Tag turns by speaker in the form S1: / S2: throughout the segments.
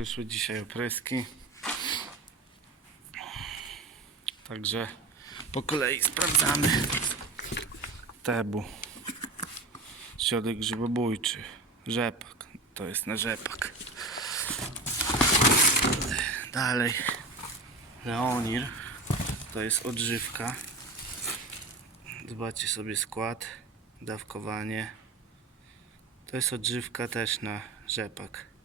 S1: Przyszły dzisiaj opryski. Także po kolei sprawdzamy. Tebu. Środek grzybobójczy. Rzepak. To jest na rzepak. Dalej. Leonir. To jest odżywka. Zobaczcie sobie skład. Dawkowanie. To jest odżywka też na rzepak.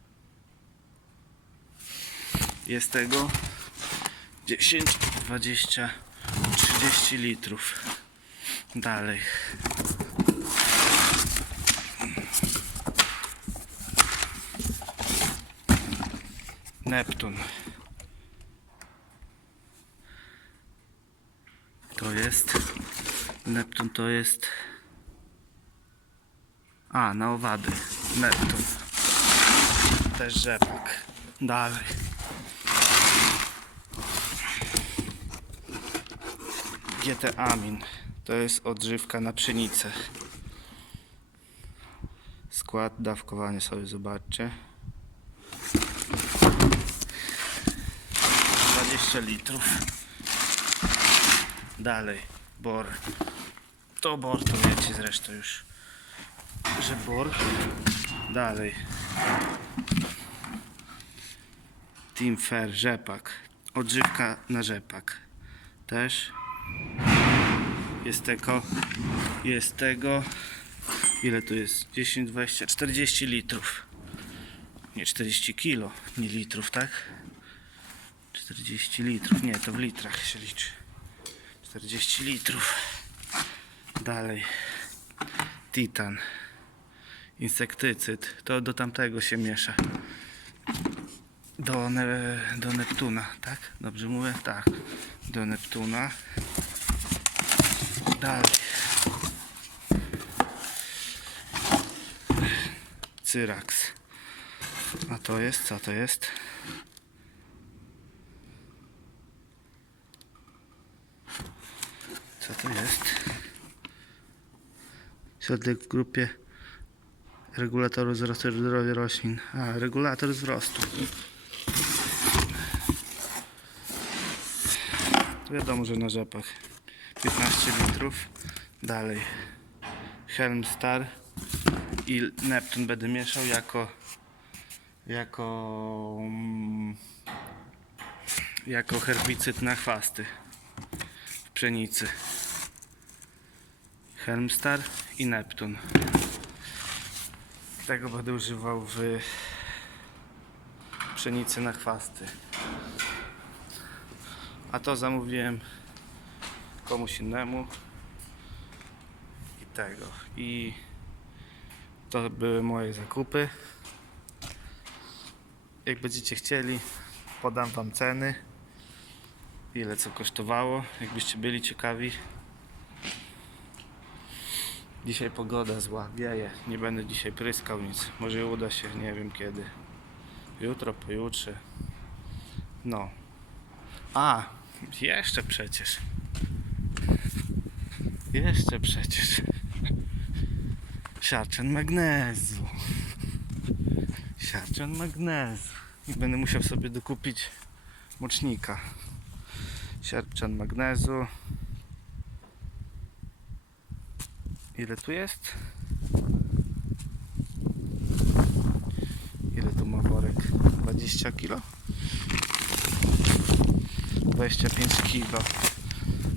S1: Jest tego 10, 20, 30 litrów. Dalej. Neptun. To jest. Neptun to jest. A, na owady. Neptun. Też rzepak. Dalej. GT Amin. To jest odżywka na pszenicę. Skład, dawkowanie sobie zobaczcie. 20 litrów. Dalej, bor. To bor, to wiecie zresztą już, że bor. Dalej. Team Fair, rzepak. Odżywka na rzepak. Też jest tego, jest tego, ile tu jest? 10, 20, 40 litrów. Nie 40 kilo, nie litrów, tak? 40 litrów, nie, to w litrach się liczy. 40 litrów. Dalej. Titan. Insektycyd. To do tamtego się miesza. Do, ne, do Neptuna, tak? Dobrze mówię? Tak. Do Neptuna. Dalej. Cyrax. A to jest? Co to jest? Co to jest? Środek w grupie regulatoru wzrostu zdrowia roślin. A, regulator wzrostu. Wiadomo, że na rzepach. 15 litrów. Dalej. Helm Star i Neptun będę mieszał jako jako mm, jako herbicyd na chwasty w pszenicy. Helmstar i Neptun. Tego będę używał w pszenicy na chwasty. A to zamówiłem komuś innemu. I tego. I to były moje zakupy. Jak będziecie chcieli, podam wam ceny. Ile co kosztowało, jakbyście byli ciekawi. Dzisiaj pogoda zła, wieje. Nie będę dzisiaj pryskał nic. Może uda się, nie wiem kiedy. Jutro, pojutrze. No. A, jeszcze przecież. Jeszcze przecież. Siarczan magnezu. Siarczan magnezu. I będę musiał sobie dokupić mocznika. Siarczan magnezu. Ile tu jest? Ile tu ma worek? 20 kilo? 25 kilo.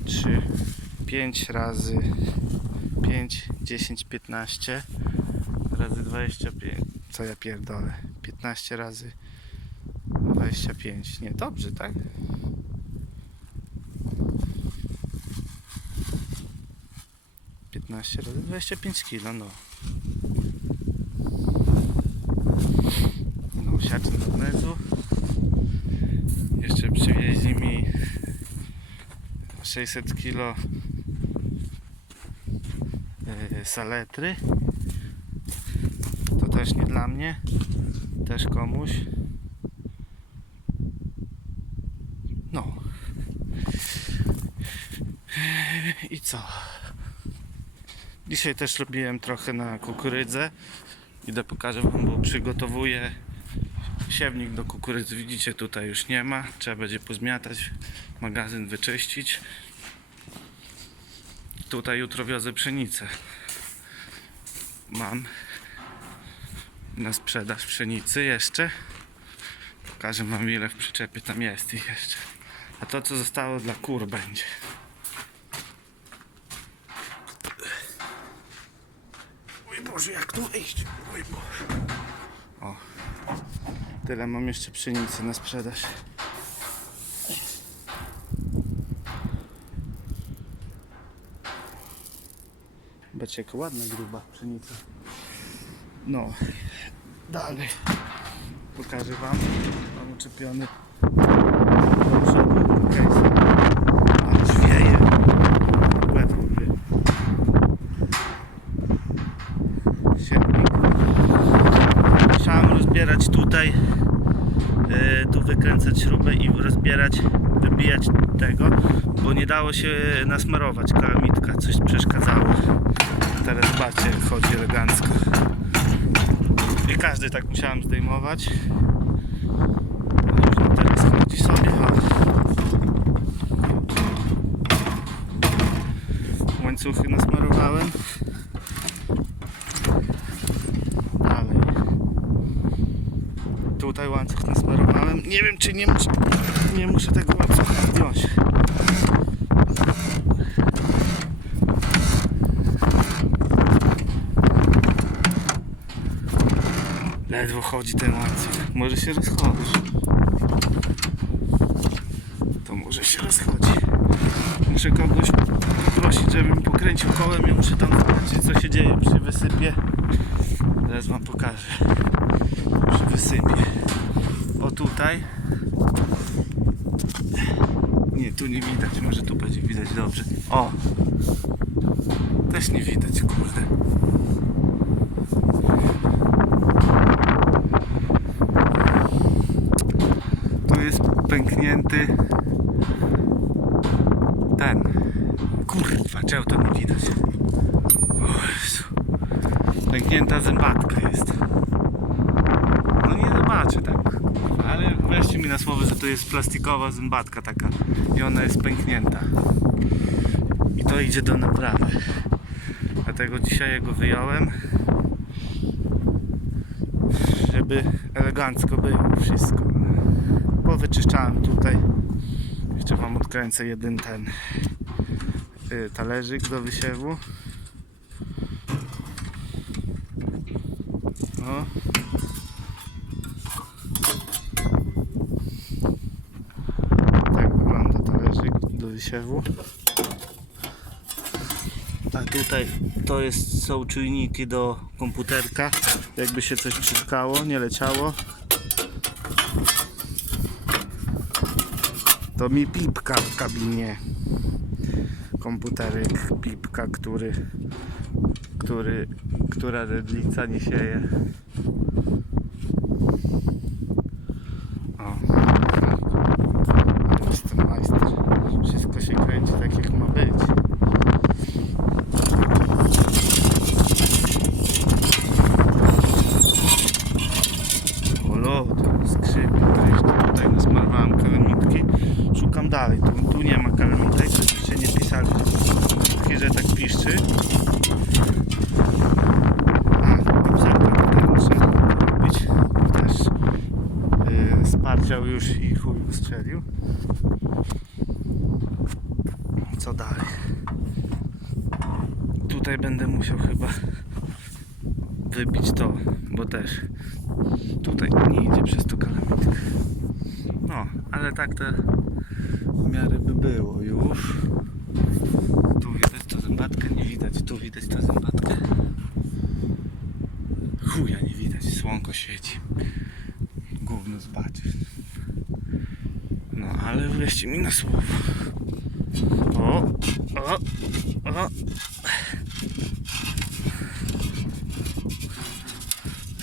S1: 3, 5 razy 5, 10, 15 razy 25. Co ja pierdolę? 15 razy 25. Nie, dobrze, tak? Piętnaście razy 25 kilo, no. No, siatkę magnezu. Jeszcze przywieźli mi 600 kilo e, saletry. To też nie dla mnie, też komuś. No. I co? Dzisiaj też robiłem trochę na kukurydzę. Idę pokażę wam, bo przygotowuję Siewnik do kukurydzy widzicie tutaj już nie ma. Trzeba będzie pozmiatać, magazyn wyczyścić. Tutaj jutro wiozę pszenicę. Mam na sprzedaż pszenicy jeszcze. Pokażę wam ile w przyczepie tam jest ich jeszcze. A to co zostało dla kur będzie. Oj Boże, jak tu wejść? Oj Boże. O. Tyle mam jeszcze pszenicy na sprzedaż. Zobaczcie jaka ładna gruba pszenica. No, dalej. Pokażę wam. Mam uczepiony do przodu case. Ale wieje. Ledwo wie. Siewnik. Musiałem rozbierać tutaj, e, tu wykręcać śrubę i rozbierać, wybijać tego, bo nie dało się nasmarować kalamitka, coś przeszkadzało. Teraz jak chodzi elegancko. I każdy tak musiałem zdejmować. Dobrze, teraz chodzi sobie. Łańcuchy nasmarowałem. Dalej. Tutaj łańcuch. Nie wiem czy nie muszę, nie muszę tego łańcucha zdjąć. Ledwo chodzi ten łańcuch. Może się rozchodzisz. To może się rozchodzi. Muszę kogoś prosić, żeby mi pokręcił kołem. Ja muszę tam zobaczyć co się dzieje przy wysypie. Zaraz wam pokażę. Przy wysypie. O tutaj. Nie, tu nie widać. Może tu będzie widać dobrze. O! Też nie widać, kurde. Tu jest pęknięty ten. Kurwa, czego to nie widać? Pęknięta zębatka jest. No nie zobaczę tak, weźcie mi na słowo, że to jest plastikowa zębatka taka i ona jest pęknięta. I to idzie do naprawy. Dlatego dzisiaj jego wyjąłem żeby elegancko było wszystko. Bo wyczyszczałem tutaj. Jeszcze wam odkręcę jeden ten y, talerzyk do wysiewu. O. Tak wygląda talerzyk do wysiewu. A tutaj to jest, są czujniki do komputerka. Jakby się coś przytkało, nie leciało. To mi pipka w kabinie. Komputerek, pipka, który, który, która redlica nie sieje. O, jestem majster. Wszystko się kręci tak jak ma być. O lord, skrzypi, to tutaj nasmarowałem kalamitki. Szukam dalej, tu, nie ma kalamitek, żebyście nie pisali, że tak piszczy. A, zębek tutaj muszę robić. Też yy, sparciał już i chuj strzelił. Dalej? Tutaj będę musiał chyba wybić to, bo też tutaj nie idzie przez to kalamitkę. No, ale tak to w miarę by było już. Tu widać to zębatkę, nie widać, tu widać tę zębatkę. Chuja nie widać, słonko świeci. Gówno zobaczysz. No, ale wreszcie mi na słowo. O, o, o.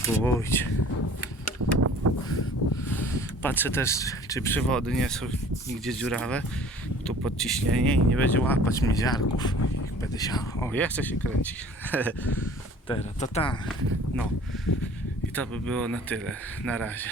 S1: Pójdź. Patrzę też, czy przewody nie są nigdzie dziurawe. Tu podciśnienie i nie będzie łapać mnie ziarków. Będę siał. O, jeszcze się kręci. Teraz to tak. No. I to by było na tyle. Na razie.